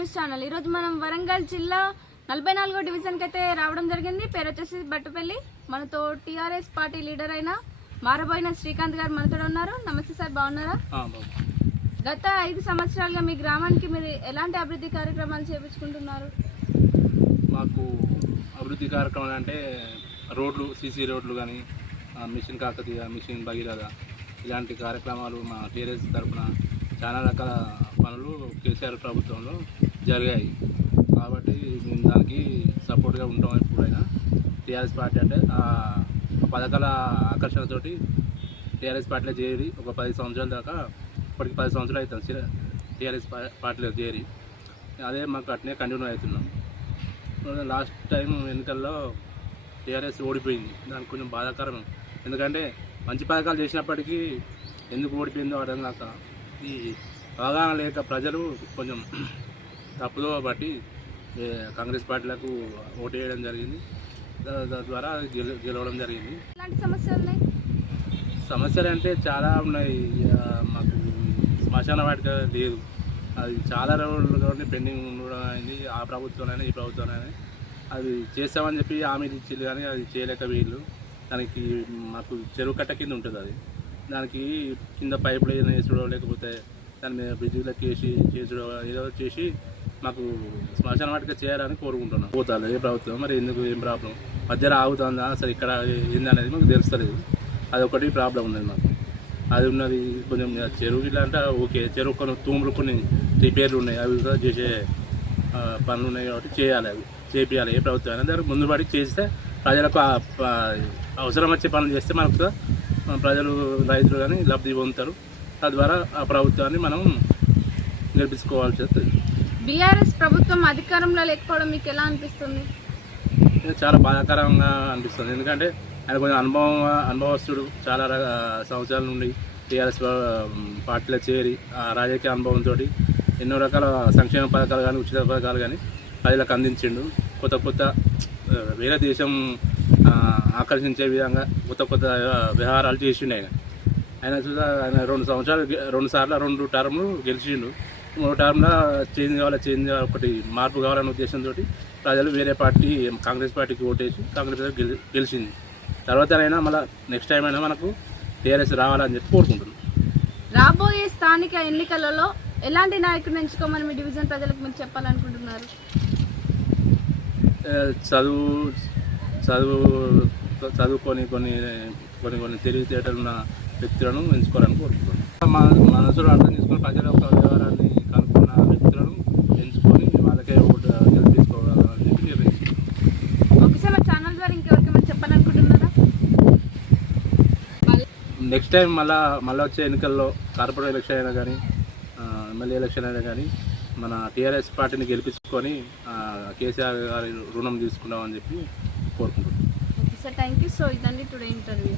Channel. ఈరోజు మనం వరంగల్ జిల్లా నలభై నాలుగో డివిజన్కి అయితే రావడం జరిగింది. పేరు వచ్చేసి బట్టుపల్లి. మనతో టీఆర్ఎస్ పార్టీ లీడర్ అయిన మారబోయిన శ్రీకాంత్ గారు మనతో ఉన్నారు. నమస్తే సార్ బాగున్నారా. గత ఐదు సంవత్సరాలుగా మీ గ్రామానికి మీరు ఎలాంటి అభివృద్ధి కార్యక్రమాలు చేపించుకుంటున్నారు? మాకు అభివృద్ధి కార్యక్రమాలు అంటే రోడ్లు సీసీ రోడ్లు కానీ మిషన్ కాకతీయ మిషన్ భగీరథ ఇలాంటి కార్యక్రమాలు మా టీఆర్ఎస్ తరఫున చాలా రకాల పనులు కేసీఆర్ ప్రభుత్వంలో జరిగాయి. కాబట్టి మేము దానికి సపోర్ట్గా ఉంటాం ఎప్పుడైనా. టీఆర్ఎస్ పార్టీ అంటే ఆ పథకాల ఆకర్షణతోటి టీఆర్ఎస్ పార్టీలో చేరి ఒక పది సంవత్సరాల దాకా ఇప్పటికి పది సంవత్సరాలు అవుతుంది టీఆర్ఎస్ పార్టీలో చేరి. అదే మాకు అట్నే కంటిన్యూ అవుతున్నాం. లాస్ట్ టైం ఎన్నికల్లో టీఆర్ఎస్ ఓడిపోయింది. దానికి కొంచెం బాధాకరం. ఎందుకంటే మంచి పథకాలు చేసినప్పటికీ ఎందుకు ఓడిపోయిందో అర్థం కాక ఈ అవగాహన లేక ప్రజలు కొంచెం తప్పుదో బట్టి కాంగ్రెస్ పార్టీలకు ఓటు వేయడం జరిగింది. ద్వారా గెలు గెలవడం జరిగింది. ఎలాంటి సమస్యలు ఉన్నాయి? సమస్యలు అంటే చాలా ఉన్నాయి. మాకు శ్మశాన వాటిక లేదు. అది చాలా రోజులు పెండింగ్ ఉండడం అయింది. ఆ ప్రభుత్వంలోనే ఈ ప్రభుత్వంలోనే. అది చేస్తామని చెప్పి హామీలు ఇచ్చింది కానీ అది చేయలేక వీళ్ళు. దానికి మాకు చెరువు కట్ట కింద ఉంటుంది అది. దానికి కింద పైపులు ఏదైనా వేసుడో లేకపోతే దాని మీద బ్రిడ్జిలకు వేసి చేసుడో ఏదో చేసి మాకు శ్మశాన వాటిక చేయాలని కోరుకుంటున్నాం. పోతారు ఏ ప్రభుత్వం? మరి ఎందుకు? ఏం ప్రాబ్లం? మధ్యలో ఆగుతుందా? అసలు ఇక్కడ ఏందనేది మాకు తెలుస్తలేదు. అది ఒకటి ప్రాబ్లం ఉన్నది మాకు. అది ఉన్నది కొంచెం చెరువు ఇట్లా అంటే ఓకే. చెరువు కొన్ని తూములు కొన్ని రిపేర్లు ఉన్నాయి. అవి కూడా చేసే పనులు ఉన్నాయి కాబట్టి చేయాలి అవి. చేపియాలి. ఏ ప్రభుత్వం అయినా దాన్ని ముందు పడి చేస్తే ప్రజలకు అవసరం వచ్చే పనులు చేస్తే మనకు ప్రజలు రైతులు కానీ లబ్ధి పొందుతారు. తద్వారా ఆ ప్రభుత్వాన్ని మనం గెలిపించుకోవాల్సి వస్తుంది. బీఆర్ఎస్ ప్రభుత్వం అధికారంలో లేకపోవడం మీకు ఎలా అనిపిస్తుంది? చాలా బాధాకరంగా అనిపిస్తుంది. ఎందుకంటే ఆయన కొంచెం అనుభవం అనుభవస్తుడు. చాలా సంవత్సరాల నుండి టీఆర్ఎస్ పార్టీలో చేరి ఆ రాజకీయ అనుభవంతో ఎన్నో రకాల సంక్షేమ పథకాలు కానీ ఉచిత పథకాలు కానీ ప్రజలకు అందించిండు. కొత్త కొత్త వేరే దేశం ఆకర్షించే విధంగా కొత్త కొత్త వ్యవహారాలు చేసిండు ఆయన. ఆయన చూసా ఆయన రెండు సంవత్సరాలు రెండు సార్లు రెండు టర్మ్లు గెలిచిండు. మూడో టర్మ్లో చేంజ్ కావాలి చేంజ్ ఒకటి మార్పు కావాలనే ఉద్దేశంతో ప్రజలు వేరే పార్టీ కాంగ్రెస్ పార్టీకి ఓటేసి కాంగ్రెస్ గెలిచింది. తర్వాత అయినా మళ్ళీ నెక్స్ట్ టైం అయినా మనకు టీఆర్ఎస్ రావాలని చెప్పి కోరుకుంటున్నాం. రాబోయే స్థానిక ఎన్నికలలో ఎలాంటి నాయకుడిని ఎంచుకోమని మీ డివిజన్ ప్రజలకు మీరు చెప్పాలనుకుంటున్నారు? చదువు చదువు చదువుకొని కొన్ని కొన్ని కొన్ని తెలివితేటలు ఉన్న వ్యక్తులను ఎంచుకోవాలని కోరుకుంటున్నాం మన మనసులో అర్థం చేసుకొని ప్రజల యొక్క వ్యవహారాన్ని కనుక్కున్న వ్యక్తులను ఎంచుకొని వాళ్ళకే ఓటు గెలిపించుకోవాలని చెప్పి నిర్ణయించుకున్నాం ఓకే సార్ మా ఛానల్ ద్వారా ఇంకెవరికైనా చెప్పాలనుకుంటున్నారా? నెక్స్ట్ టైం మళ్ళా మళ్ళీ వచ్చే ఎన్నికల్లో కార్పొరేట్ ఎలక్షన్ అయినా కానీ ఎమ్మెల్యే ఎలక్షన్ అయినా కానీ మన టీఆర్ఎస్ పార్టీని గెలిపించుకొని కేసీఆర్ గారి రుణం తీసుకుందామని చెప్పి కోరుకుంటున్నాం okay sir thank you so ఇదండి టుడే ఇంటర్వ్యూ.